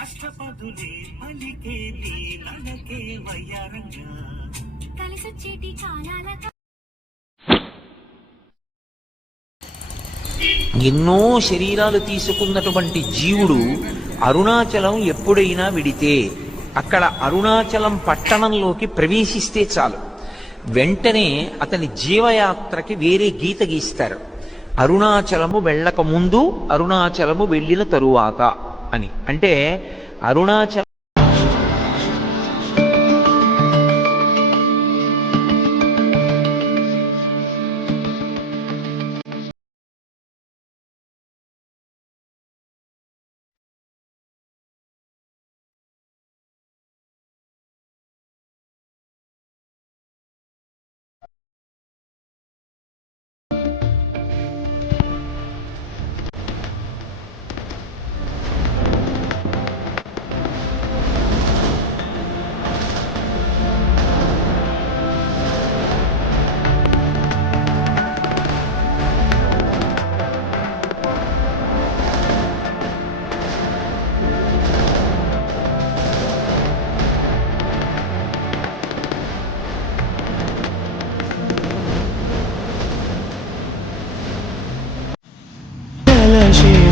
అష్టపదులే పలికే నీ నడకే వయ్యారంగా కలిసొచ్చేటి కాలాల ఎన్నో శరీరాలు తీసుకున్నటువంటి జీవుడు అరుణాచలం ఎప్పుడైనా విడితే అక్కడ అరుణాచలం పట్టణంలోకి ప్రవేశిస్తే చాలు. వెంటనే అతని జీవయాత్రకి వేరే గీత గీస్తారు. అరుణాచలము వెళ్ళక ముందు అరుణాచలము వెళ్ళిన తరువాత అని. అంటే అరుణాచలం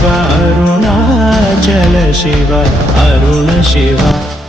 अरुणा अरुणाचल शिव अरुण शिवा।